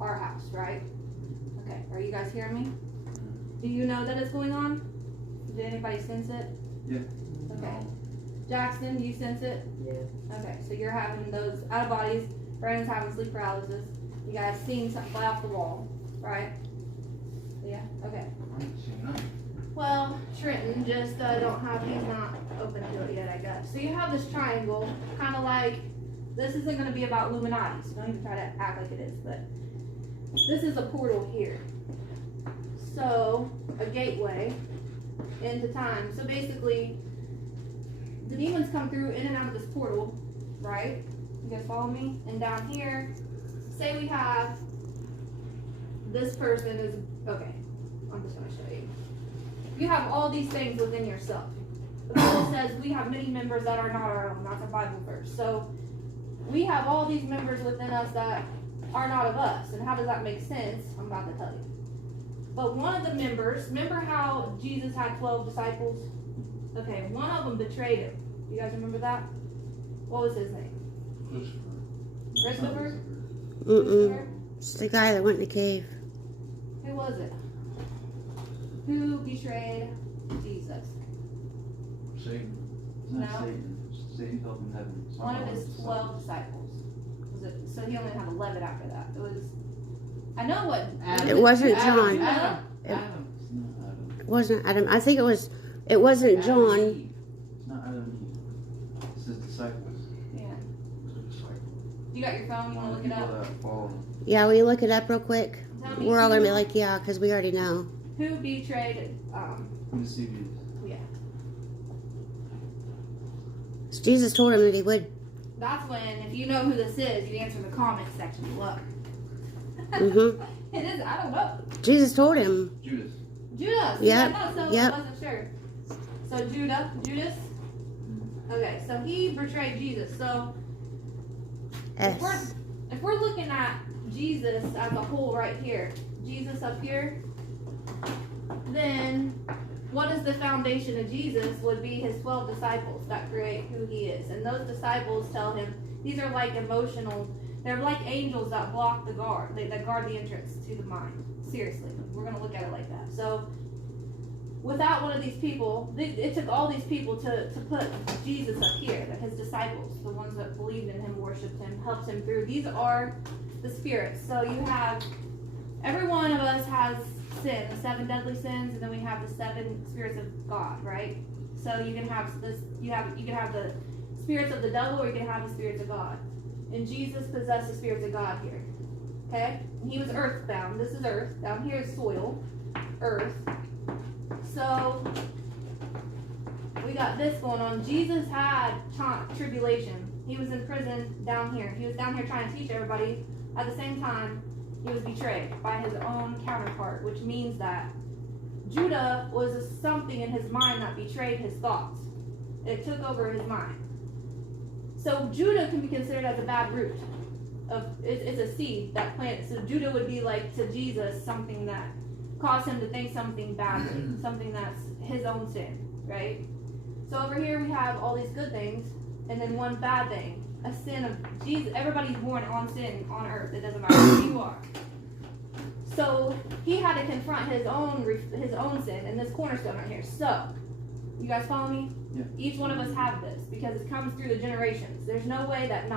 our house, right? Okay, are you guys hearing me? Do you know that it's going on? Did anybody sense it? Yeah. Okay. Jackson, do you sense it? Yeah. Okay, so you're having those out of bodies. Brandon's having sleep paralysis. You guys seen something fly off the wall, right? Yeah. Okay. I ain't seen nothing. Well, Trenton just he's not open to it yet, I guess. So you have this triangle, kind of like, this isn't going to be about Illuminati, so don't even try to act like it is, but this is a portal here. So, a gateway into time. So basically, the demons come through in and out of this portal, right? You guys follow me? And down here, say we have this person is, okay, I'm just going to show you. You have all these things within yourself. The Bible says we have many members that are not our own. That's a Bible verse. So we have all these members within us that are not of us. And how does that make sense? I'm about to tell you. But one of the members, remember how Jesus had 12 disciples? Okay, one of them betrayed him. You guys remember that? What was his name? Christopher? Christopher? It's the guy that went in the cave. Who was it? Who betrayed Jesus? Satan. No. Satan told him heaven. One of his 12 disciples. Was it? So he only had 11 after that. It was. I know what. It wasn't John. Adam. It's not Adam. It wasn't Adam. I think it was. It wasn't John. It's not Adam. It's his disciples. Yeah. It's a disciple. You got your phone? You want to look it People up? that follow him. Yeah, will you look it up real quick? Tell me We're all gonna who- be like, yeah, because we already know. Who betrayed? From the CBs. Yeah. Jesus told him that he would. That's when, if you know who this is, you answer in the comment section below. Mhm. It is. I don't know. Jesus told him. Judas. Judas. Yep, Yeah, no, so yep. I wasn't sure. So Judas. Okay, so he betrayed Jesus. So S. if we're looking at Jesus as a whole right here, Jesus up here, then what is the foundation of Jesus would be his 12 disciples that create who he is. And those disciples tell him, these are like emotional, they're like angels that block the guard, that guard the entrance to the mind. Seriously, we're going to look at it like that. So without one of these people, it took all these people to put Jesus up here, that his disciples, the ones that believed in him, worshipped him, helped him through. These are the spirits. So you have, every one of us has sin, the 7 deadly sins, and then we have the 7 spirits of God, right? So you can have this, you can have the spirits of the devil, or you can have the spirits of God. And Jesus possessed the spirits of God here. Okay? And he was earthbound. This is earth. Down here is soil. Earth. So we got this going on. Jesus had tribulation. He was in prison down here. He was down here trying to teach everybody. At the same time, he was betrayed by his own counterpart, which means that Judah was something in his mind that betrayed his thoughts. It took over his mind. So Judah can be considered as a bad root. It's a seed that planted. So Judah would be like to Jesus something that caused him to think something badly, something that's his own sin, right? So over here we have all these good things, and then one bad thing, a sin of Jesus. Everybody's born on sin on earth. It doesn't matter who you are. So he had to confront his own sin in this cornerstone right here. So, you guys follow me? Yeah. Each one of us have this because it comes through the generations. There's no way that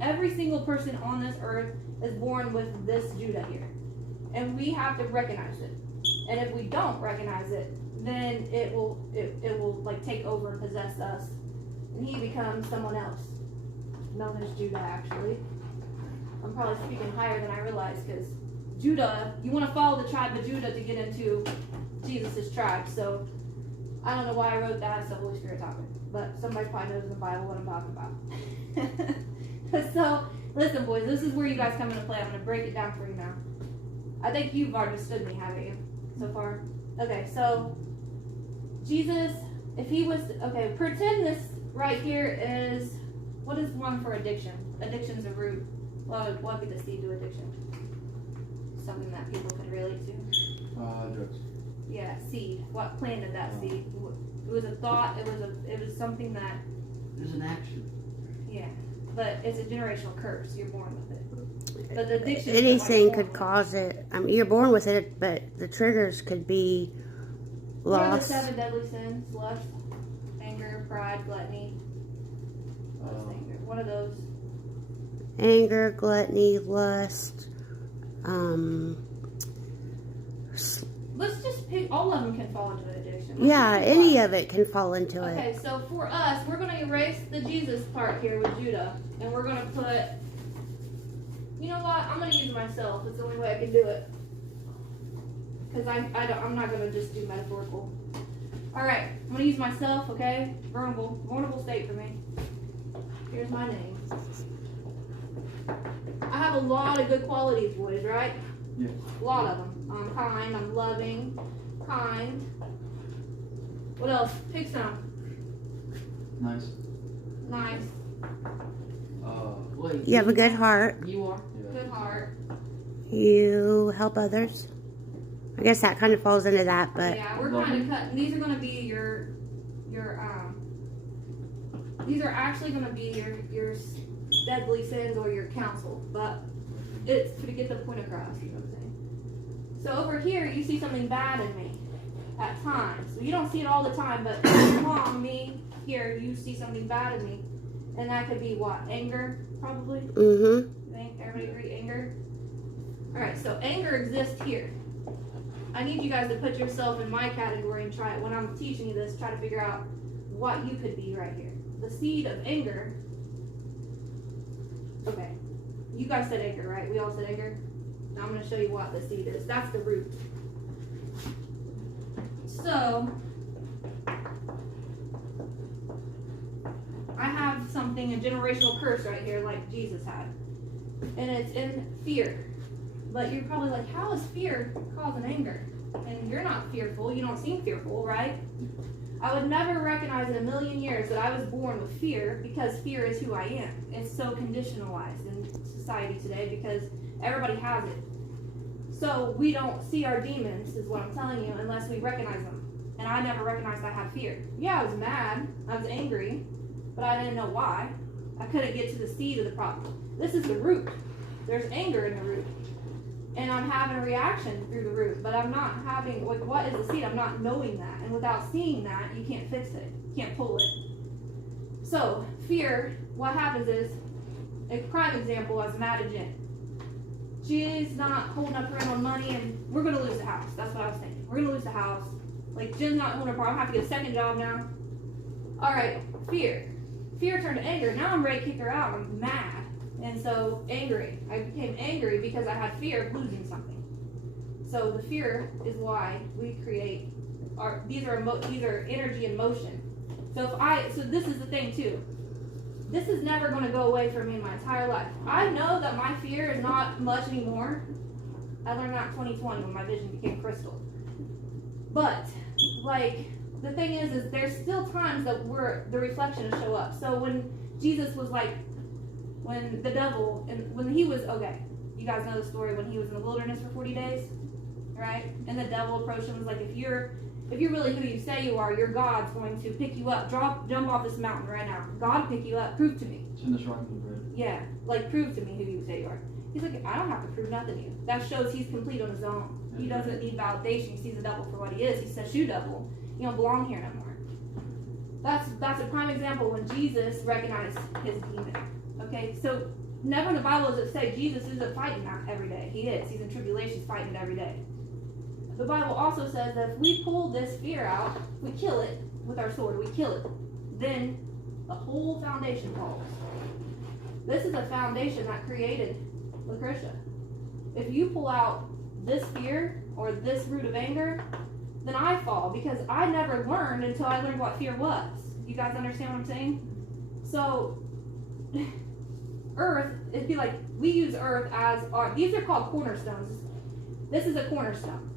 every single person on this earth is born with this Judah here. And we have to recognize it. And if we don't recognize it, then it will like take over and possess us. And he becomes someone else, known as Judah actually. I'm probably speaking higher than I realize because Judah, you want to follow the tribe of Judah to get into Jesus' tribe. So I don't know why I wrote that. It's the Holy Spirit topic. But somebody probably knows in the Bible what I'm talking about. So, listen, boys, this is where you guys come into play. I'm going to break it down for you now. I think you've understood me, haven't you, so far? Okay, so Jesus, if he was, okay, pretend this right here is, what is one for addiction? Addiction's a root. What could the seed do addiction? Something that people can relate to. Drugs. Yeah, seed. What planted that seed? It was a thought. It was something that. There's an action. Yeah, but it's a generational curse. You're born with it. But the addiction. Anything could cause it. I mean, you're born with it, but the triggers could be What are the loss. 7 deadly sins? Lust, anger, pride, gluttony. Lust, anger. One of those. Anger, gluttony, lust. Let's just pick. All of them can fall into an addiction. Yeah, any of it can fall into it. Okay, so for us, we're going to erase the Jesus part here with Judah, and we're going to put. You know what? I'm going to use myself. It's the only way I can do it. Because I'm not going to just do metaphorical. Alright, I'm going to use myself, okay? Vulnerable state for me. Here's my name. I have a lot of good qualities, boys, right? Yes. A lot of them. I'm kind, I'm loving, kind. What else? Pick some. Nice. Nice. Wait. You have a good heart. You are? Good heart. You help others. I guess that kind of falls into that, but Yeah, we're kind of cutting. These are going to be your these are actually going to be your deadly sins or your counsel, but it's to get the point across, you know what I'm saying? So over here, you see something bad in me at times. You don't see it all the time, but mom, me, here, you see something bad in me. And that could be what? Anger, probably? mm-hmm. I think everybody agree anger? Alright, so anger exists here. I need you guys to put yourself in my category and try it. When I'm teaching you this, try to figure out what you could be right here. The seed of anger. Okay. You guys said anger, right? We all said anger? Now I'm going to show you what the seed is. That's the root. So, I have something, a generational curse right here like Jesus had. And it's in fear. But you're probably like, how is fear causing anger? And you're not fearful. You don't seem fearful, right? I would never recognize in a million years that I was born with fear because fear is who I am. It's so conditionalized in society today because everybody has it. So we don't see our demons, is what I'm telling you, unless we recognize them. And I never recognized I had fear. Yeah, I was mad. I was angry. But I didn't know why. I couldn't get to the seed of the problem. This is the root. There's anger in the root. And I'm having a reaction through the root, but I'm not having, like, what is the seed? I'm not knowing that. And without seeing that, you can't fix it. You can't pull it. So, fear, what happens is, a prime example, I was mad at Jen. She's not holding up her end on money, and we're going to lose the house. That's what I was thinking. We're going to lose the house. Like, Jen's not holding up her. I'll have to get a second job now. Alright, fear. Fear turned to anger. Now I'm ready to kick her out. I'm mad. And so, angry. I became angry because I had fear of losing something. So the fear is why we create these are energy and motion. So this is the thing too. This is never going to go away from me in my entire life. I know that my fear is not much anymore. I learned that in 2020 when my vision became crystal. But like the thing is there's still times that the reflection will show up. So when Jesus was like, when the devil, and when he was, okay, you guys know the story when he was in the wilderness for 40 days, right? And the devil approached him and was like, if you're really who you say you are, your God's going to pick you up, jump off this mountain right now. God pick you up, prove to me. Send this rock in the bread. Yeah, like prove to me who you say you are. He's like, I don't have to prove nothing to you. That shows he's complete on his own. He doesn't need validation. He sees the devil for what he is. He says, you devil, you don't belong here no more. That's a prime example when Jesus recognized his demon. Okay, so never in the Bible does it say Jesus isn't fighting that every day. He is. He's in tribulation fighting it every day. The Bible also says that if we pull this fear out, we kill it with our sword, we kill it, then the whole foundation falls. This is a foundation that created Lucretia. If you pull out this fear or this root of anger, then I fall because I never learned until I learned what fear was. You guys understand what I'm saying? So earth, it'd be like, we use earth as these are called cornerstones. This is a cornerstone.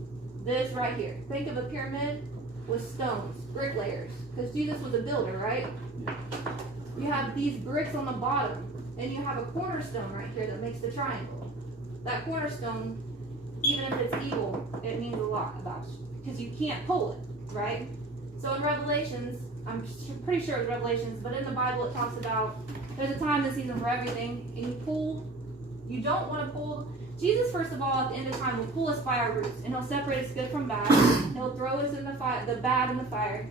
This right here. Think of a pyramid with stones, bricklayers. Because Jesus was a builder, right? You have these bricks on the bottom, and you have a cornerstone right here that makes the triangle. That cornerstone, even if it's evil, it means a lot about you. Because you can't pull it, right? So in Revelations, I'm pretty sure it's Revelations, but in the Bible it talks about there's a time and season for everything, and you pull You don't want to pull. Jesus, first of all, at the end of time, will pull us by our roots, and he'll separate us good from bad. He'll throw us in the fire, the bad in the fire,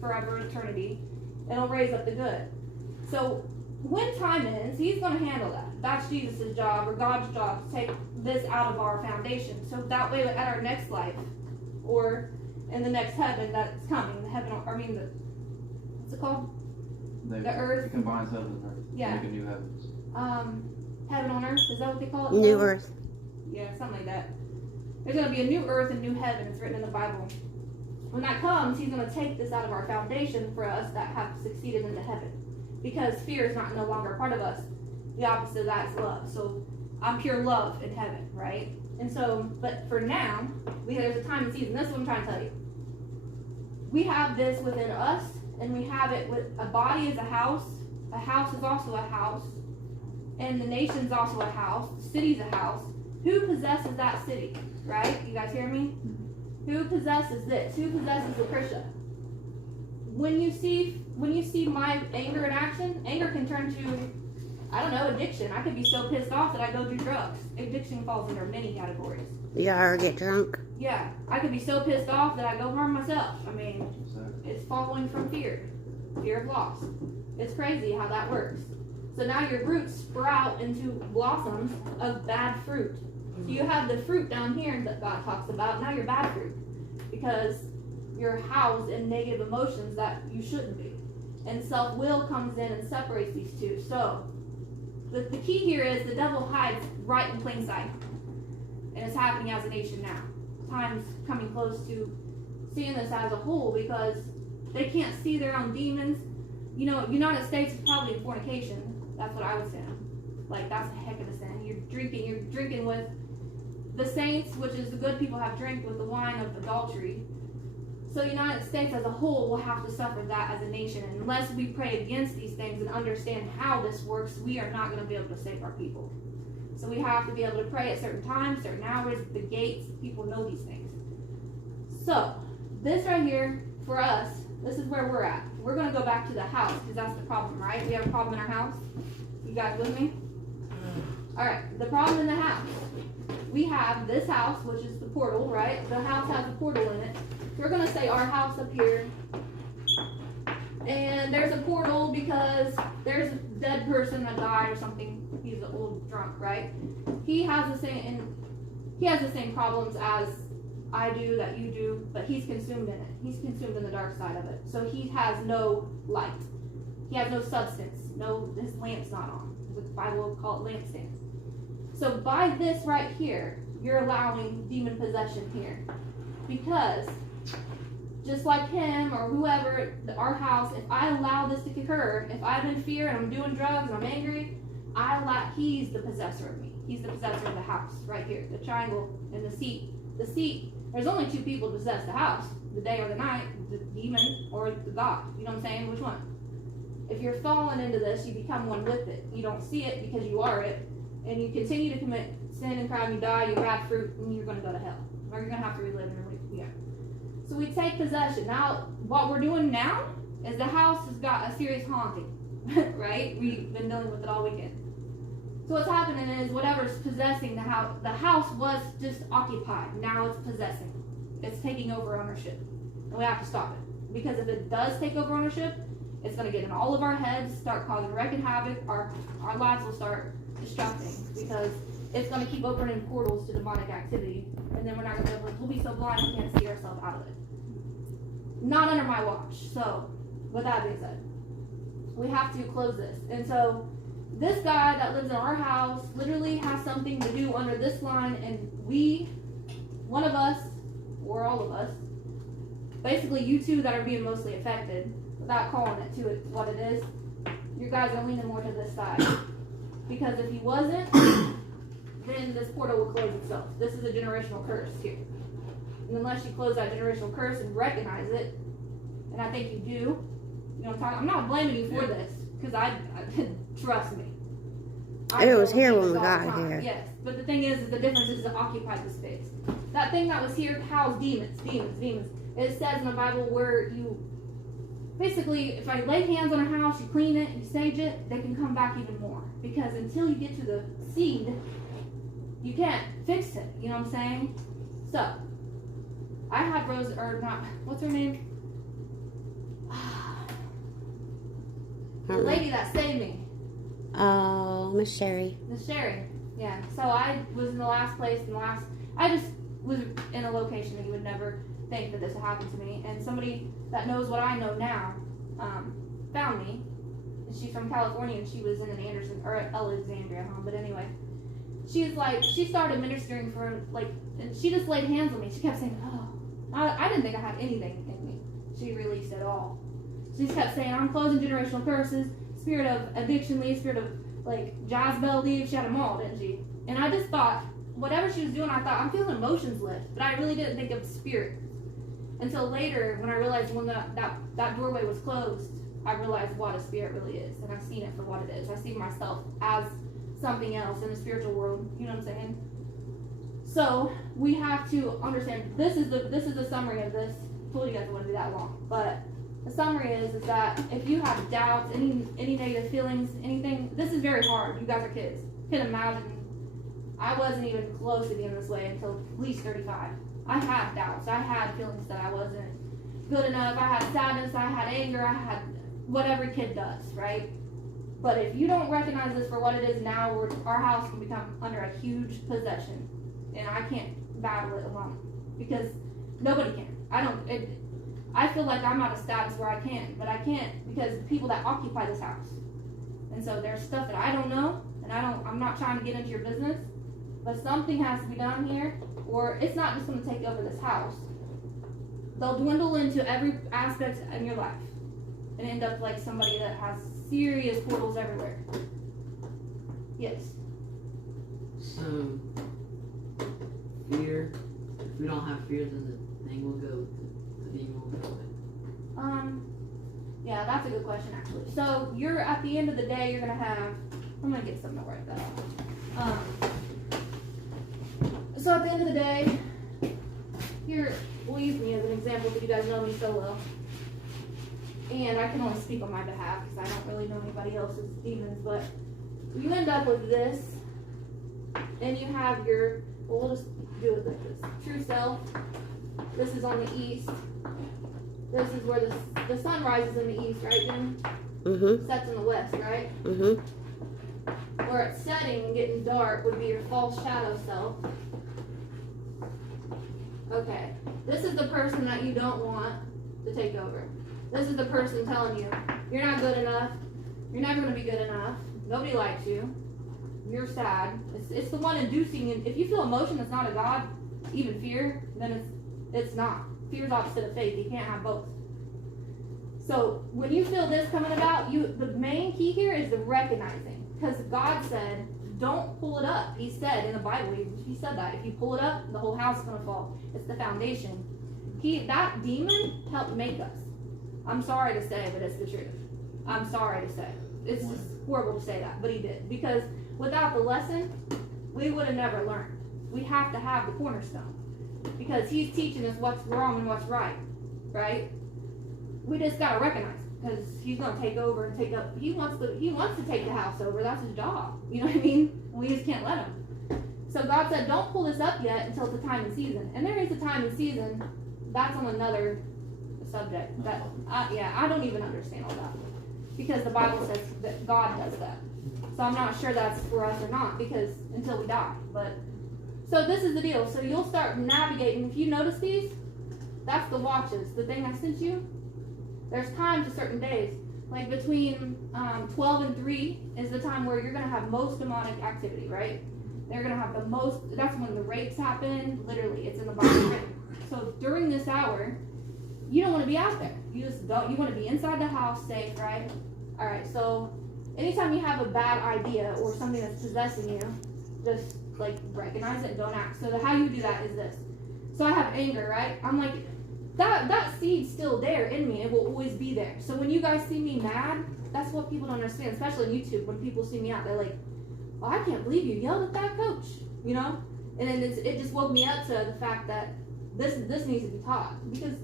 forever, eternity, and he'll raise up the good. So when time ends, he's going to handle that. That's Jesus' job, or God's job, to take this out of our foundation. So that way, at our next life, or in the next heaven that's coming, the heaven, what's it called? The earth. It combines heaven and earth. Yeah. Make a new heavens. Heaven on earth, is that what they call it? New earth. Yeah, something like that. There's going to be a new earth and new heaven. It's written in the Bible. When that comes, he's going to take this out of our foundation for us that have succeeded into heaven. Because fear is no longer a part of us. The opposite of that is love. So I'm pure love in heaven, right? And so, but for now, there's a time and season. This is what I'm trying to tell you. We have this within us, and we have it with a body is a house. A house is also a house. And the nation's also a house. The city's a house. Who possesses that city? Right? You guys hear me? Who possesses this? Who possesses Lucretia? When you see my anger in action, anger can turn to, I don't know, addiction. I could be so pissed off that I go do drugs. Addiction falls under many categories. Yeah, or get drunk. Yeah, I could be so pissed off that I go harm myself. I mean, it's following from fear of loss. It's crazy how that works. So now your roots sprout into blossoms of bad fruit. So you have the fruit down here that God talks about. Now you're bad fruit because you're housed in negative emotions that you shouldn't be. And self-will comes in and separates these two. So the key here is the devil hides right in plain sight. And it's happening as a nation now. Time's coming close to seeing this as a whole because they can't see their own demons. You know, United States is probably in fornication. That's what I would say. Like, that's a heck of a sin. You're drinking with the saints, which is the good people have drank with the wine of adultery. So United States as a whole will have to suffer that as a nation. And unless we pray against these things and understand how this works, we are not going to be able to save our people. So we have to be able to pray at certain times, certain hours, the gates. People know these things. So this right here, for us, this is where we're at. We're going to go back to the house because that's the problem, right? We have a problem in our house. You guys with me? All right, the problem in the house. We have this house, which is the portal, right? The house has a portal in it. We're going to say our house up here. And there's a portal because there's a dead person that died or something. He's an old drunk, right? He has the same problems as I do, that you do, but he's consumed in it. He's consumed in the dark side of it. So he has no light. He has no substance. His lamp's not on. The Bible will call it lampstands. So by this right here, you're allowing demon possession here. Because just like him or whoever, our house, if I allow this to occur, if I'm in fear and I'm doing drugs and I'm angry, he's the possessor of me. He's the possessor of the house right here. The triangle and the seat. The seat, there's only two people to possess the house, the day or the night, the demon or the God. You know what I'm saying? Which one? If you're falling into this, you become one with it. You don't see it because you are it, and you continue to commit sin and crime, you die, you bad fruit, and you're going to go to hell. Or you're going to have to relive and relive. Yeah. So we take possession. Now, what we're doing now is the house has got a serious haunting, right? We've been dealing with it all weekend. So what's happening is whatever's possessing the house was just occupied. Now it's possessing. It's taking over ownership. And we have to stop it. Because if it does take over ownership, it's going to get in all of our heads, start causing wreck and havoc. Our lives will start destructing because it's going to keep opening portals to demonic activity. And then we're not going to be able to, we'll be so blind we can't see ourselves out of it. Not under my watch. So, with that being said, we have to close this. And so, this guy that lives in our house literally has something to do under this line, and one of us, or all of us, basically you two that are being mostly affected, without calling it to it what it is, you guys are leaning more to this side. Because if he wasn't, then this portal will close itself. This is a generational curse here. And unless you close that generational curse and recognize it, and I think you do, you know what I'm talking, I'm not blaming you for this, because I trust me. It was here when we got here. Yes, but the thing is the difference is it occupied the space. That thing that was here housed demons. It says in the Bible where basically, if I lay hands on a house, you clean it, you sage it, they can come back even more. Because until you get to the seed, you can't fix it. You know what I'm saying? So, I had what's her name? The lady that saved me. Oh, Miss Sherry. Miss Sherry. Yeah. So I was in the last place, I just was in a location that you would never think that this would happen to me. And somebody that knows what I know now found me. And she's from California, and she was in an Alexandria home. But anyway, she started ministering and she just laid hands on me. She kept saying, oh, I didn't think I had anything in me. She released it all. She just kept saying, I'm closing generational curses, spirit of addiction leave, spirit of Jezebel leave. She had them all, didn't she? And I just thought, whatever she was doing, I thought, I'm feeling emotions lift. But I really didn't think of spirit. Until later, when I realized when that doorway was closed, I realized what a spirit really is. And I've seen it for what it is. I see myself as something else in the spiritual world. You know what I'm saying? So we have to understand, this is the summary of this. I told you guys it wouldn't be that long. But the summary is that if you have doubts, any negative feelings, anything, this is very hard. You guys are kids. You can imagine. I wasn't even close to being this way until at least 35. I had doubts. I had feelings that I wasn't good enough. I had sadness. I had anger. I had what every kid does, right? But if you don't recognize this for what it is now, our house can become under a huge possession. And I can't battle it alone. Because nobody can. I feel like I'm at a status where I can, but I can't because the people that occupy this house. And so there's stuff that I don't know, and I'm not trying to get into your business, but something has to be done here, or it's not just going to take over this house. They'll dwindle into every aspect in your life and end up like somebody that has serious portals everywhere. Yes. So, fear, if we don't have fear, then the thing will go, the demon will go away. Yeah, that's a good question actually. So you're at the end of the day, you're gonna have. I'm gonna get something to write that off. So at the end of the day, here we'll use me as an example because you guys know me so well, and I can only speak on my behalf because I don't really know anybody else's demons. But you end up with this, and you have your. Well, we'll just do it like this. True self. This is on the east. This is where the sun rises in the east, right, Jim? Mm-hmm. Sets in the west, right? Mm-hmm. Where it's setting and getting dark would be your false shadow self. Okay. This is the person that you don't want to take over. This is the person telling you, you're not good enough. You're never going to be good enough. Nobody likes you. You're sad. It's the one inducing you. If you feel emotion that's not a God, even fear, then it's not. Fear is opposite of faith. You can't have both. So when you feel this coming about, the main key here is the recognizing. Because God said, don't pull it up. He said in the Bible, he said that. If you pull it up, the whole house is going to fall. It's the foundation. That demon helped make us. I'm sorry to say, but it's the truth. I'm sorry to say. It's just horrible to say that, but he did. Because without the lesson, we would have never learned. We have to have the cornerstone. Because he's teaching us what's wrong and what's right. Right? We just got to recognize it. Because he's going to take over and take up. He wants to take the house over. That's his job. You know what I mean? We just can't let him. So God said, don't pull this up yet until it's a time and season. And there is a time and season. That's on another subject. I don't even understand all that. Because the Bible says that God does that. So I'm not sure that's for us or not. Because until we die. But so this is the deal. So you'll start navigating. If you notice these, that's the watches. The thing I sent you. There's times to certain days. Like between 12 and 3 is the time where you're going to have most demonic activity, right? They're going to have the most, that's when the rapes happen. Literally, it's in the Bible. So during this hour, you don't want to be out there. You just don't, you want to be inside the house safe, right? All right, so anytime you have a bad idea or something that's possessing you, just like recognize it and don't act. So how you do that is this. So I have anger, right? I'm like, that seed's still there in me. It will always be there. So when you guys see me mad, that's what people don't understand, especially on YouTube. When people see me out, they're like, "Oh, I can't believe you yelled at that coach," you know. And then it just woke me up to the fact that this needs to be taught, because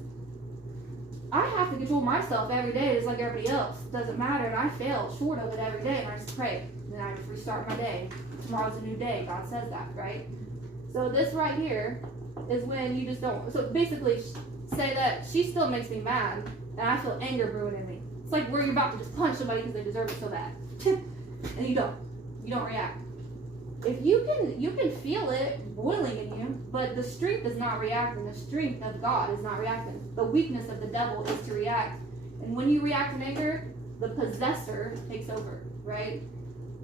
I have to control myself every day just like everybody else. Doesn't matter, and I fail short of it every day, and I just pray. And then I just restart my day. Tomorrow's a new day. God says that, right? So this right here is when you just don't. So basically, say that she still makes me mad, and I feel anger brewing in me. It's like where you're about to just punch somebody because they deserve it so bad, and you don't. You don't react. If you can feel it boiling in you, but the strength is not reacting. The strength of God is not reacting. The weakness of the devil is to react. And when you react in anger, the possessor takes over, right?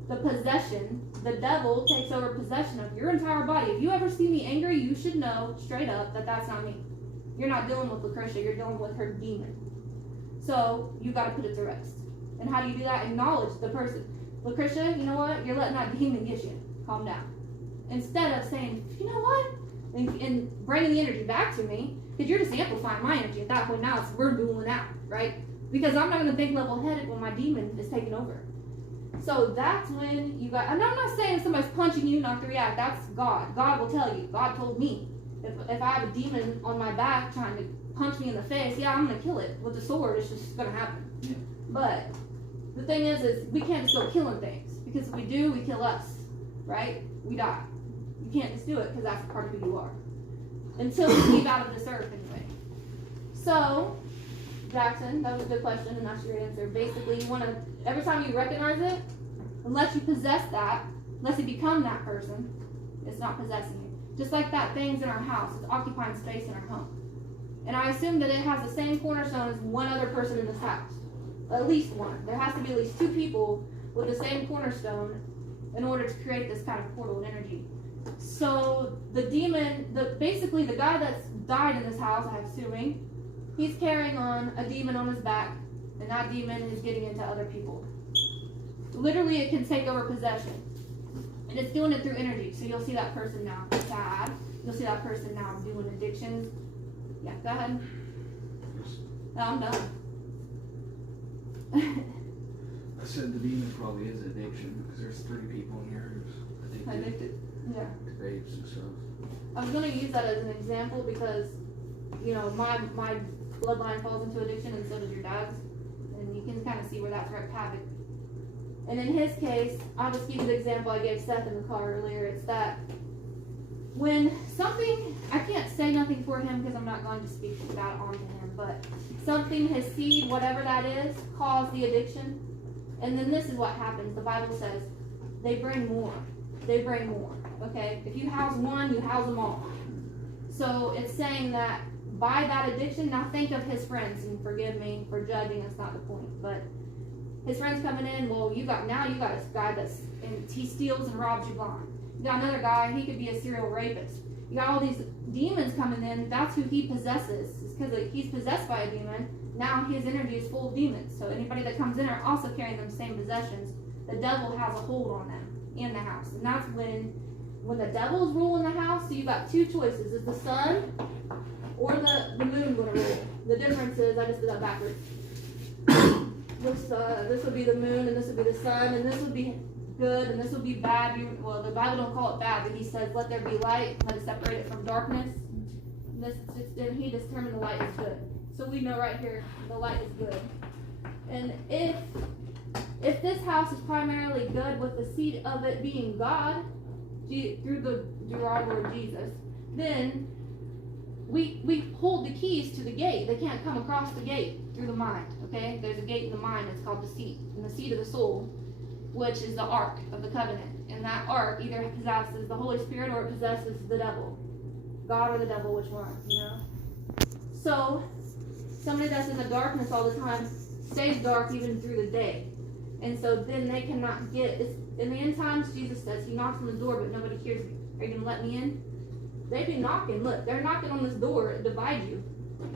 The possession, the devil takes over possession of your entire body. If you ever see me angry, you should know straight up that that's not me. You're not dealing with Lucretia, you're dealing with her demon. So you got to put it to rest. And how do you do that? Acknowledge the person. Lucretia, you know what? You're letting that demon get you. Calm down. Instead of saying, you know what? And bringing the energy back to me, because you're just amplifying my energy at that point. Now we're dueling out, right? Because I'm not going to think level-headed when my demon is taking over. So that's when you got, and I'm not saying somebody's punching you not to react. That's God. God will tell you. God told me. If I have a demon on my back trying to punch me in the face, yeah, I'm going to kill it. With the sword, it's just going to happen. Yeah. But the thing is we can't just go killing things. Because if we do, we kill us. Right? We die. You can't just do it because that's a part of who you are. Until we leave out of this earth, anyway. So, Jackson, that was a good question, and that's your answer. Basically, you want to, every time you recognize it, unless you possess that, unless you become that person, it's not possessing you. Just like that thing's in our house, it's occupying space in our home. And I assume that it has the same cornerstone as one other person in this house. At least one. There has to be at least two people with the same cornerstone in order to create this kind of portal and energy. So the demon, basically the guy that's died in this house, I'm assuming, he's carrying on a demon on his back, and that demon is getting into other people. Literally, it can take over possession. And it's doing it through energy. So you'll see that person now sad. You'll see that person now doing addictions. Yeah, go ahead. No, I'm done. I said the demon probably is addiction because there's 3 people in here who's addicted Yeah. to vapes and stuff. I was going to use that as an example because, you know, my bloodline falls into addiction and so does your dad's. And you can kind of see where that's wreaked havoc. And in his case, I'll just give you the example I gave Seth in the car earlier. It's that when something, I can't say nothing for him because I'm not going to speak that onto him, but something, his seed, whatever that is, caused the addiction. And then this is what happens. The Bible says they bring more. They bring more. Okay? If you house one, you house them all. So it's saying that by that addiction, now think of his friends, and forgive me for judging, that's not the point. But his friends coming in, well, you got this guy and he steals and robs you blind. You got another guy, he could be a serial rapist. You got all these demons coming in, that's who he possesses. It's because he's possessed by a demon. Now his energy is full of demons. So anybody that comes in are also carrying them same possessions. The devil has a hold on them in the house. And that's when the devil's ruling the house, so you got 2 choices. Is the sun or the moon going to rule? The difference is, I just did that backwards. This would be the moon, and this would be the sun, and this would be good, and this would be bad. Well, the Bible don't call it bad, but he says, let there be light, let it separate it from darkness. And he determined the light is good. So we know right here, the light is good. And if this house is primarily good with the seed of it being God, through our Lord Jesus, then we hold the keys to the gate. They can't come across the gate through the mind, okay? There's a gate in the mind that's called the seat. And the seat of the soul, which is the ark of the covenant. And that ark either possesses the Holy Spirit or it possesses the devil. God or the devil, which one, you know? So, somebody that's in the darkness all the time stays dark even through the day. And so then they cannot get, in the end times, Jesus says, he knocks on the door, but nobody hears me. Are you going to let me in? They be knocking. Look, they're knocking on this door to divide you.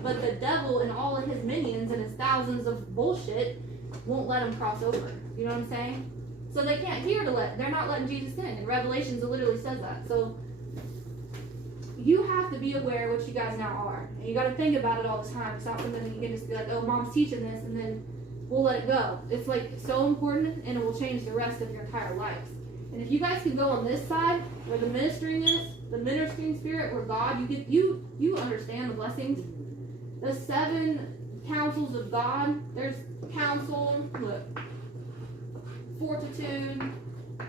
But the devil and all of his minions and his thousands of bullshit won't let them cross over. You know what I'm saying? So they can't hear they're not letting Jesus in. In Revelations, it literally says that. So you have to be aware of what you guys now are. And you got to think about it all the time. It's not something that you can just be like, oh, mom's teaching this, and then we'll let it go. It's like so important, and it will change the rest of your entire lives. And if you guys can go on this side where the ministering is, the ministering spirit, where God, you understand the blessings. The 7 counsels of God. There's counsel, look, fortitude.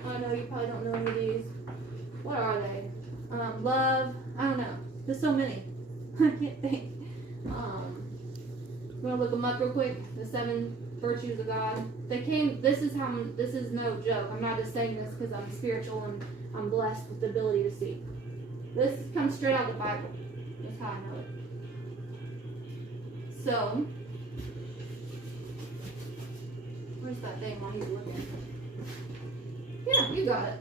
I know you probably don't know any of these. What are they? Love. I don't know. There's so many. I can't think. I'm gonna look them up real quick. The 7 virtues of God. This is no joke. I'm not just saying this because I'm spiritual and I'm blessed with the ability to see. This comes straight out of the Bible. That's how I know it. So, where's that thing while he's looking? Yeah, you got it.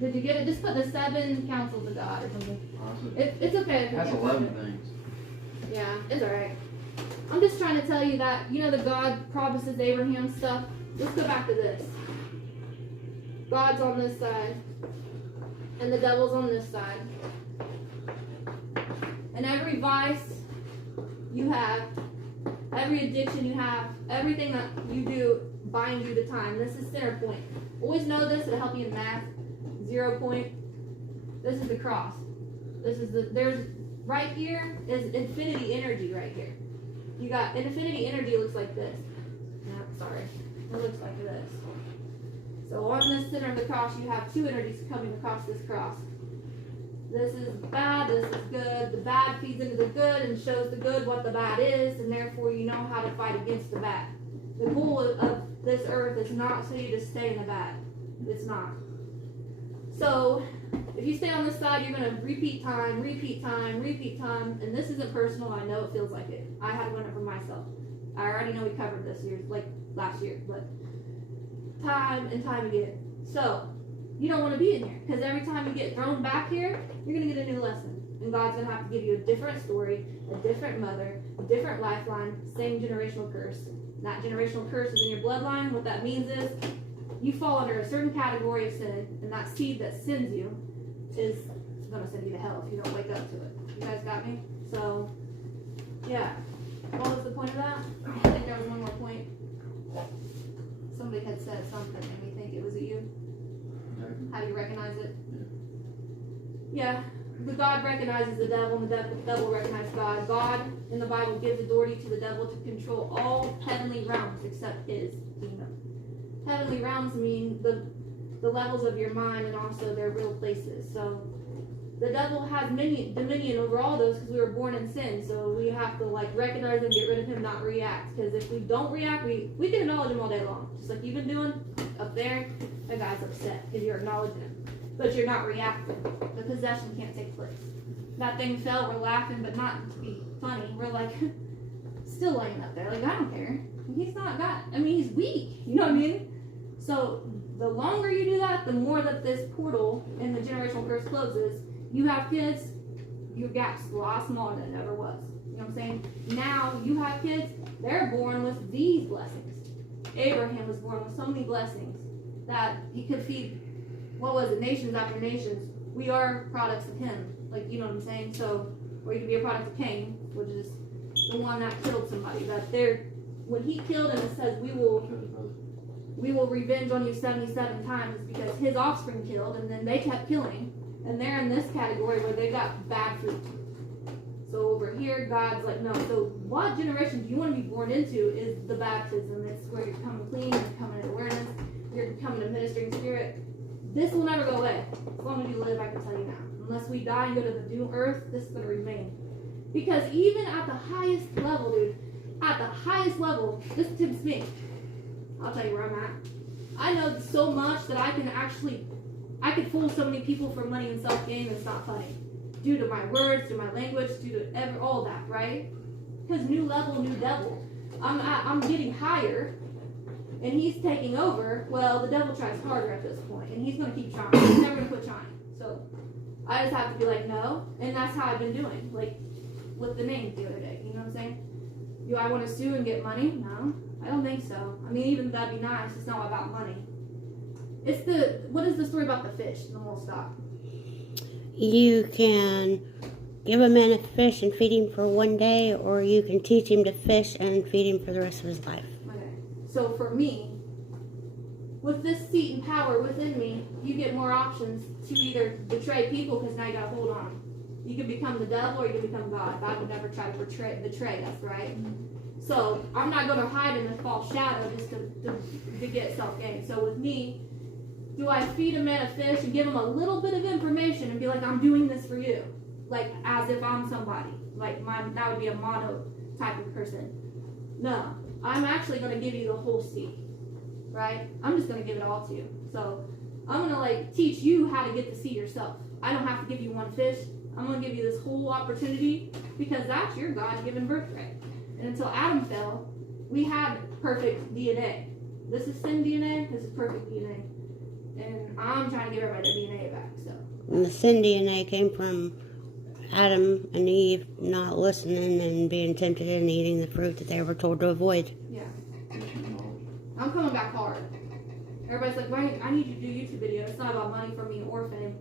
Did you get it? Just put the 7 counsels of God or something. Awesome. It's okay if you That's can't 11 find it. things. Yeah, it's alright. I'm just trying to tell you that, you know, the God promises Abraham stuff. Let's go back to this. God's on this side, and the devil's on this side. And every vice you have, every addiction you have, everything that you do binds you to time. This is center point. Always know this, it'll help you in math. 0 point. This is the cross. There's right here is infinity energy right here. You got infinity energy looks like this. No, sorry. It looks like this. So on this center of the cross, you have 2 energies coming across this cross. This is bad, this is good. The bad feeds into the good and shows the good what the bad is, and therefore you know how to fight against the bad. The goal of this earth is not so you just stay in the bad. It's not. So, if you stay on this side, you're going to repeat time, and this isn't personal. I know it feels like it. I had to learn it for myself. I already know we covered this last year, but time and time again. So, you don't want to be in here, because every time you get thrown back here, you're going to get a new lesson. And God's going to have to give you a different story, a different mother, a different lifeline, same generational curse. And that generational curse is in your bloodline. What that means is, you fall under a certain category of sin, and that seed that sins you is going to send you to hell if you don't wake up to it. You guys got me? So, yeah. What was the point of that? I think there was one more point. Somebody had said something that made me think it was you. How do you recognize it? Yeah. The God recognizes the devil, and the devil recognizes God. God, in the Bible, gives authority to the devil to control all heavenly realms except his kingdom. Heavenly realms mean the levels of your mind and also their real places. So the devil has dominion over all those because we were born in sin. So we have to recognize and get rid of him, not react. Because if we don't react, we can acknowledge him all day long. Just like you've been doing up there, that guy's upset because you're acknowledging him. But you're not reacting. The possession can't take place. That thing fell, we're laughing, but not to be funny. We're still laying up there. I don't care. He's not God. He's weak. You know what I mean? So the longer you do that, the more that this portal in the generational curse closes. You have kids, your gap's a lot smaller than it ever was. You know what I'm saying? Now you have kids, they're born with these blessings. Abraham was born with so many blessings that he could feed, nations after nations. We are products of him. You know what I'm saying? So, or you could be a product of Cain, which is the one that killed somebody. When he killed him, it says, we will revenge on you 77 times, because his offspring killed, and then they kept killing, and they're in this category where they got bad fruit. So over here, God's no. So what generation do you want to be born into is the baptism. It's where you're becoming clean, you're becoming an awareness, you're becoming a ministering spirit. This will never go away. As long as you live, I can tell you now. Unless we die and go to the new earth, this is going to remain. Because even at the highest level, dude, at the highest level, this tempts me. I'll tell you where I'm at. I know so much that I could fool so many people for money and self-gain. It's not funny. Due to my words, due to my language, due to all that, right? Because new level, new devil. I'm getting higher, and he's taking over. Well, the devil tries harder at this point, and he's going to keep trying. He's never going to quit trying. So I just have to be no, and that's how I've been doing. With the names the other day, you know what I'm saying? Do I want to sue and get money? No. I don't think so. Even that'd be nice. It's not about money. What is the story about the fish? And then we'll stop. You can give a man a fish and feed him for one day, or you can teach him to fish and feed him for the rest of his life. Okay. So for me, with this seat and power within me, you get more options to either betray people, because now you got to hold on. You can become the devil, or you can become God. God would never try to betray us, right? So I'm not going to hide in a false shadow just to get self-gain. So with me, do I feed a man a fish and give him a little bit of information and be like, I'm doing this for you? Like, as if I'm somebody. Like, that would be a motto type of person. No. I'm actually going to give you the whole sea. Right? I'm just going to give it all to you. So I'm going to, like, teach you how to get to sea yourself. I don't have to give you one fish. I'm going to give you this whole opportunity because that's your God-given birthright. And until Adam fell, we had perfect DNA. This is sin DNA. This is perfect DNA. And I'm trying to give everybody the DNA back. So. And the sin DNA came from Adam and Eve not listening and being tempted and eating the fruit that they were told to avoid. Yeah. I'm coming back hard. Everybody's like, right, I need you to do YouTube videos. It's not about money for me or fame.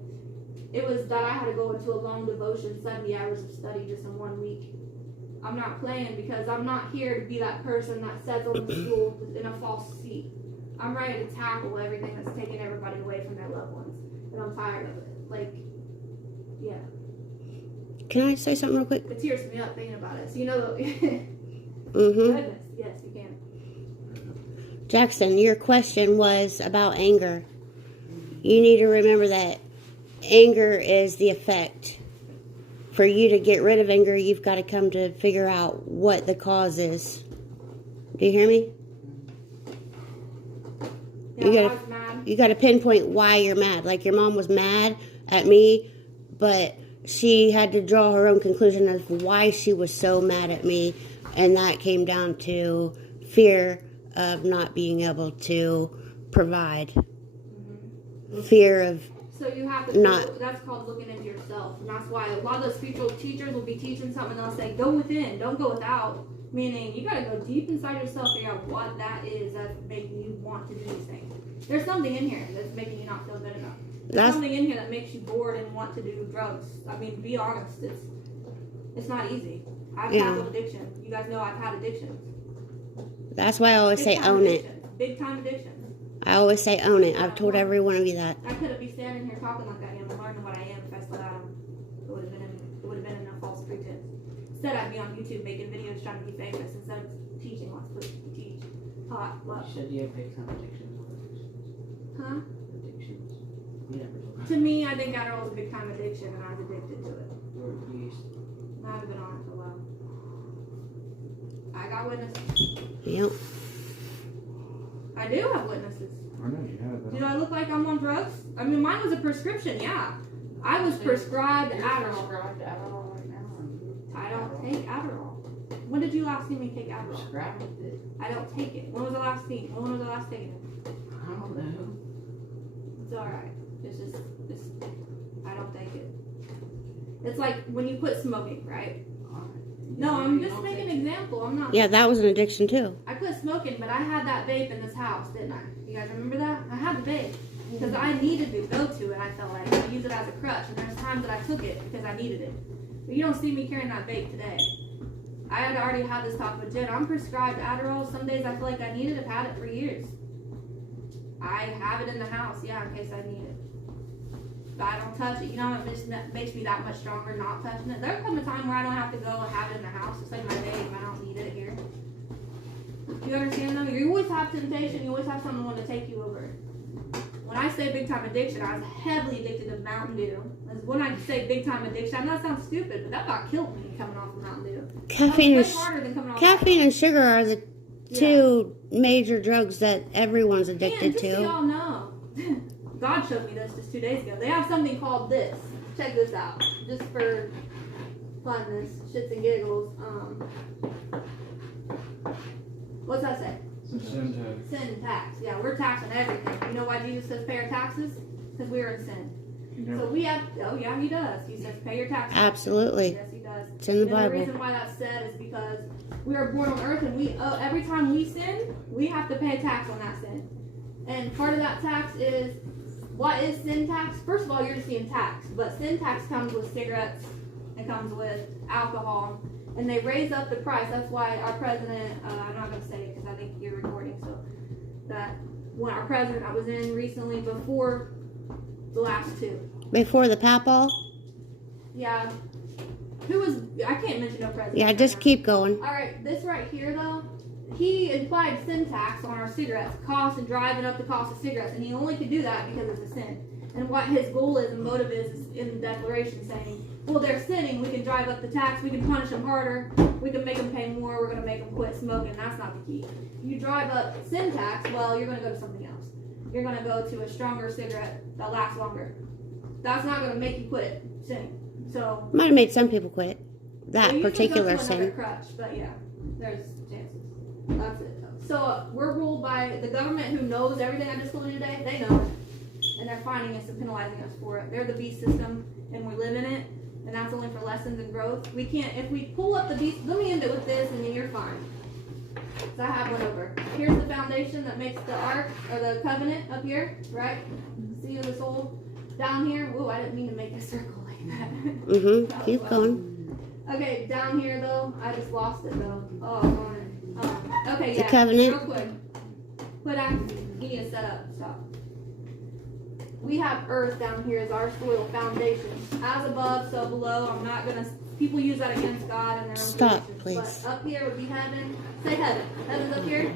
It was that I had to go into a long devotion, 70 hours of study just in 1 week. I'm not playing because I'm not here to be that person that sits on the stool in a false seat. I'm ready to tackle everything that's taking everybody away from their loved ones. And I'm tired of it. Like, yeah. Can I say something real quick? It tears me up thinking about it. So you know, Mm-hmm. goodness, yes, you can. Jackson, your question was about anger. You need to remember that anger is the effect. For you to get rid of anger, you've got to come to figure out what the cause is. Do you hear me? Yeah, I was mad. You got to pinpoint why you're mad. Like your mom was mad at me, but she had to draw her own conclusion of why she was so mad at me, and that came down to fear of not being able to provide. Mm-hmm. Fear of So you have to that's called looking into yourself. And that's why a lot of those spiritual teachers will be teaching something and they'll say, go within, don't go without. Meaning you gotta go deep inside yourself, figure out what that is that's making you want to do these things. There's something in here that's making you not feel good enough. There's something in here that makes you bored and want to do drugs. I mean, be honest, it's not easy. I've tackled addiction. You guys know I've had addictions. That's why I always say own it. Big time addictions. I always say own it. I've told every one of you that. I couldn't be standing here talking like I am and learning what I am if I still had them. It would have been in a false pretense. Instead, I'd be on YouTube making videos trying to be famous instead of teaching what's supposed to teach. Taught what? You said you have big time addictions. Huh? Addictions. You never told me. To me, I think Adderall is a big time addiction, and I was addicted to it. Or you used I haven't been on it for a while. I got witnesses. Yep. I do have witnesses. I know you have. Do I look like I'm on drugs? I mean, mine was a prescription, yeah. I was prescribed Adderall. prescribed Adderall right now. I don't take Adderall. When did you last see me take Adderall? Prescribed it. I don't take it. When was the last thing? When was the last taking it? I don't know. It's alright. It's just, I don't take it. It's like when you quit smoking, right? No, I'm just making an example. I'm not. Yeah, that was an addiction too. I quit smoking, but I had that vape in this house, didn't I? You guys remember that? I had the vape because I needed to go to it. I felt like I used it as a crutch, and there's times that I took it because I needed it. But you don't see me carrying that vape today. I had already had this talk with Jen. I'm prescribed Adderall. Some days I feel like I need it. I've had it for years. I have it in the house, yeah, in case I need it. But I don't touch it. You know, it makes me that much stronger not touching it. There'll come a time where I don't have to go and have it in the house. It's like my vape. I don't need it here. You understand though? You always have temptation. You always have someone want to take you over. When I say big time addiction, I was heavily addicted to Mountain Dew. When I say big time addiction, I know that sounds stupid, but that about killed me coming off of Mountain Dew. Caffeine and sugar are the two major drugs that everyone's addicted to. So y'all know, God showed me this just 2 days ago. They have something called this. Check this out, just for funness, shits and giggles. What's that say? Sin tax. Sin tax. Yeah, we're taxing everything. You know why Jesus says pay our taxes? Because we are in sin. So we have. Oh yeah, he does. He says pay your taxes. Absolutely. Yes, he does. It's in the Bible. The reason why that's said is because we are born on earth, and we every time we sin, we have to pay a tax on that sin. And part of that tax is, what is sin tax? First of all, you're just seeing tax, but sin tax comes with cigarettes, it comes with alcohol, and they raise up the price. That's why our president, I'm not going to say it because I think you're recording, so that when our president I was in recently before the last two. Before the Papal? Yeah. Who was? I can't mention no president. Yeah, right just now. keep going. All right, this right here though, he implied sin tax on our cigarettes, cost and driving up the cost of cigarettes, and he only could do that because it's a sin. And what his goal is and motive is in the declaration saying, well, they're sinning, we can drive up the tax, we can punish them harder, we can make them pay more, we're going to make them quit smoking. That's not the key. You drive up sin tax, well, you're going to go to something else. You're going to go to a stronger cigarette that lasts longer. That's not going to make you quit sinning. So Might have made some people quit that they usually particular go to another sin. crutch, but yeah, there's chances. That's it. So we're ruled by the government who knows everything I just told you today. They know it, and they're finding us and penalizing us for it. They're the beast system, and we live in it, and that's only for lessons and growth. We can't if we pull up the beast. Let me end it with this, and then you're fine. So I have one over. Here's the foundation that makes the ark or the covenant up here, right? See this old down here. Ooh, I didn't mean to make a circle like that. Mm-hmm. Keep going. Okay, down here though, I just lost it though. Oh, darn. Okay, The yeah. covenant. Real quick. Put on. You need to set up. Stop. We have earth down here as our soil foundation. As above, so below. I'm not gonna. People use that against God and their own Stop, creations. please. But up here would be heaven. Say heaven. Heaven's up here.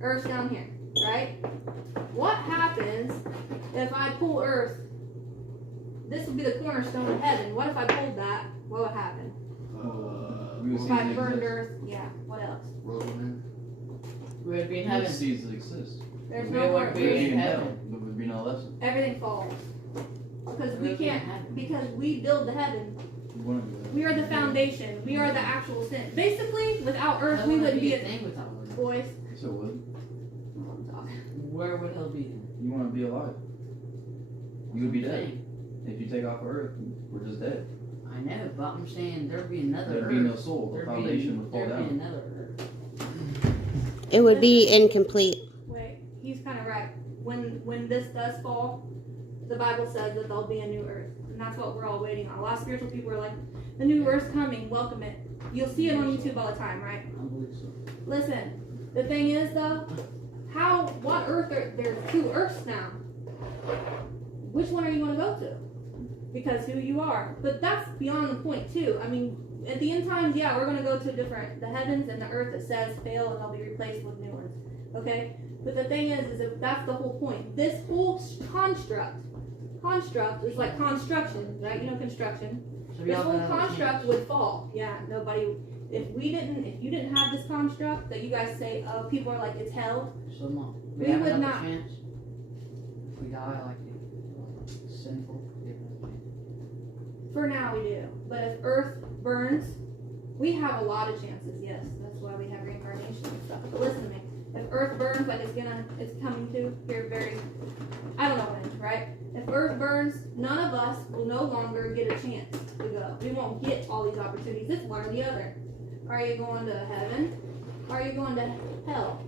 Earth's down here. Right? What happens if I pull earth? This would be the cornerstone of heaven. What if I pulled that? What would happen? If I burned earth, yeah. What else? We would be in Heaven heaven. seeds that exist. There's We no more. would be in heaven. There would be no lesson. Everything falls because we would be in can't. heaven. Because we build the heaven. You wouldn't do that. We are the foundation. We are the actual sin. Basically, without earth, Hell we wouldn't wouldn't be a a thing without wood. boys. So would Where would hell be then? you want to be alive? You would be dead. Thing. If you take off Earth, we're just dead. I know, but I'm saying there'd be another There'd earth. be no soul. The There'd foundation would fall there'd down. be another earth. It would be incomplete. Wait, he's kind of right. When this does fall, the Bible says that there'll be a new earth, and that's what we're all waiting on. A lot of spiritual people are like, the new earth's coming. Welcome it. You'll see it on YouTube all the time, right? I believe so. Listen, the thing is though, what earth there's two earths now. Which one are you going to go to? Because who you are. But that's beyond the point too. I mean, at the end times, yeah, we're going to go to the heavens and the earth that says fail and they'll be replaced with new ones. Okay? But the thing is if that's the whole point. This whole construct is like construction, right? You know construction. So This y'all whole gonna have a construct chance. would fall. Yeah, nobody. If you didn't have this construct that you guys say, people are like it's hell. So no. We have would another not- chance. If we die like sinful, we have another chance. For now, we do. But if Earth burns, we have a lot of chances. Yes, that's why we have reincarnation and stuff. But listen to me. If Earth burns, like it's coming to here very, I don't know when, right? If Earth burns, none of us will no longer get a chance to go. We won't get all these opportunities. It's one or the other. Are you going to heaven? Or are you going to hell?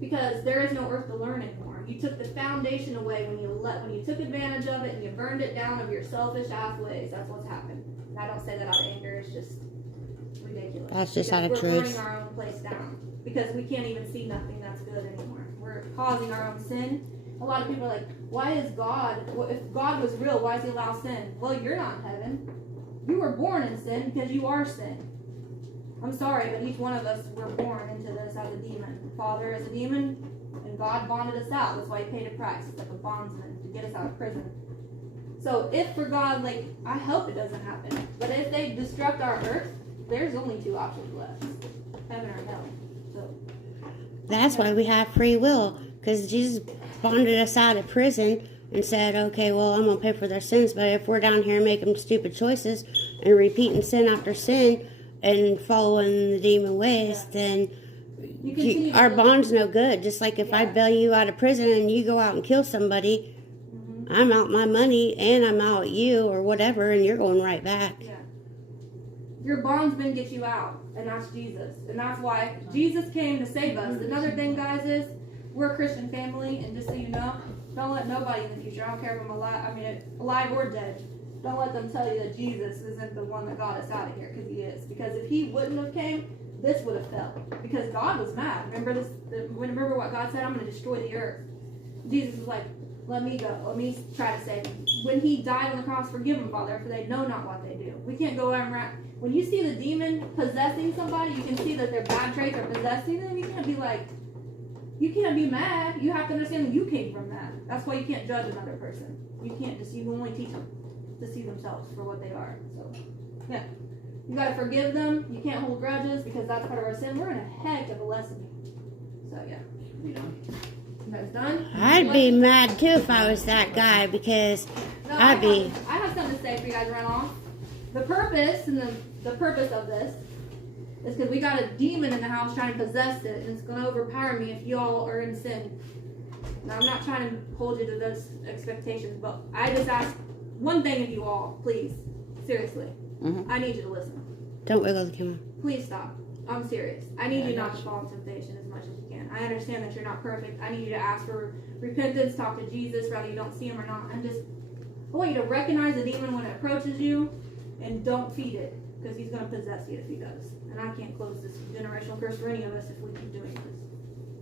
Because there is no earth to learn anymore. You took the foundation away when you took advantage of it and you burned it down of your selfish ass ways. That's what's happened. And I don't say that out of anger. It's just ridiculous. That's just Because out of we're truth. burning our own place down because we can't even see nothing that's good anymore. We're causing our own sin. A lot of people are like, why is God? Well, if God was real, why does He allow sin? Well, you're not in heaven. You were born in sin because you are sin. I'm sorry, but each one of us were born into this as a demon. The Father is a demon, and God bonded us out. That's why He paid a price. It's like a bondsman to get us out of prison. So if for God, like, I hope it doesn't happen. But if they destruct our earth, there's only two options left: heaven or hell. So That's why we have free will, because Jesus bonded us out of prison and said, okay, well, I'm going to pay for their sins, but if we're down here making stupid choices and repeating sin after sin and following the demon ways, then you continue to our live- bond's no good. Just like if I Yeah. bail you out of prison and you go out and kill somebody, I'm out my money and I'm out you or whatever, and you're going right back. Yeah. Your bondsman gets you out, and that's Jesus. And that's why Jesus came to save us. Another thing, guys, is we're a Christian family, and just so you know, don't let nobody in the future, I don't care if I'm alive or dead, don't let them tell you that Jesus isn't the one that got us out of here, because He is. Because if He wouldn't have came, this would have fell. Because God was mad. Remember what God said? I'm going to destroy the earth. Jesus was like, let me go. Let me try to save them. When he died on the cross, forgive them, Father, for they know not what they do. We can't go around. When you see the demon possessing somebody, you can see that their bad traits are possessing them. You can't be like, you can't be mad. You have to understand that you came from that. That's why you can't judge another person. You can't just, you can only teach them to see themselves for what they are. So, yeah. You gotta forgive them. You can't hold grudges because that's part of our sin. We're in a heck of a lesson. So, yeah. We done? You guys done? I'd be mad too if I was that guy because No, I'd be. I have something to say for you guys to run off. The purpose and the purpose of this is because we got a demon in the house trying to possess it, and it's going to overpower me if y'all are in sin. Now, I'm not trying to hold you to those expectations, but I just ask one thing of you all, please. Seriously. Mhm. I need you to listen. Don't wiggle the camera. Please stop. I'm serious. I need Yeah, you I not got to you. fall into temptation as much as you can. I understand that you're not perfect. I need you to ask for repentance, talk to Jesus, whether you don't see him or not. I want you to recognize the demon when it approaches you and don't feed it, because he's going to possess you if he does. And I can't close this generational curse for any of us if we keep doing this.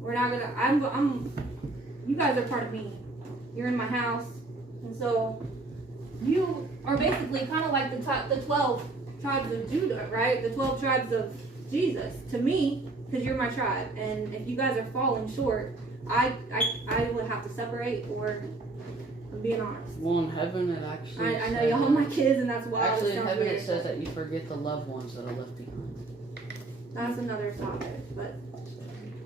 We're not going to, you guys are part of me. You're in my house. And so you are basically kind of like the 12 tribes of Judah, right? The 12 tribes of Jesus to me, because you're my tribe. And if you guys are falling short, I would have to separate, or I'm being honest. Well, in heaven it actually I know says y'all my kids, and that's why actually in sounds heaven weird, it says but that you forget the loved ones that are left behind. that's another topic. But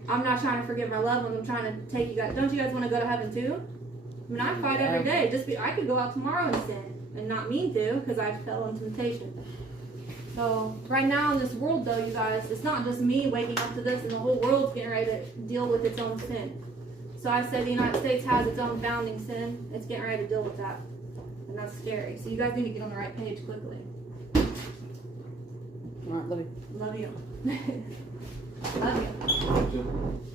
I'm not trying to forget my loved ones. I'm trying to take you guys. Don't you guys want to go to heaven too? I mean, I fight every day. I could go out tomorrow and sin and not mean to, because I fell into temptation. So right now in this world, though, you guys, it's not just me waking up to this, and the whole world's getting ready to deal with its own sin. So I said the United States has its own founding sin. It's getting ready to deal with that, and that's scary. So you guys need to get on the right page quickly. Alright, love you. Love you. Love you.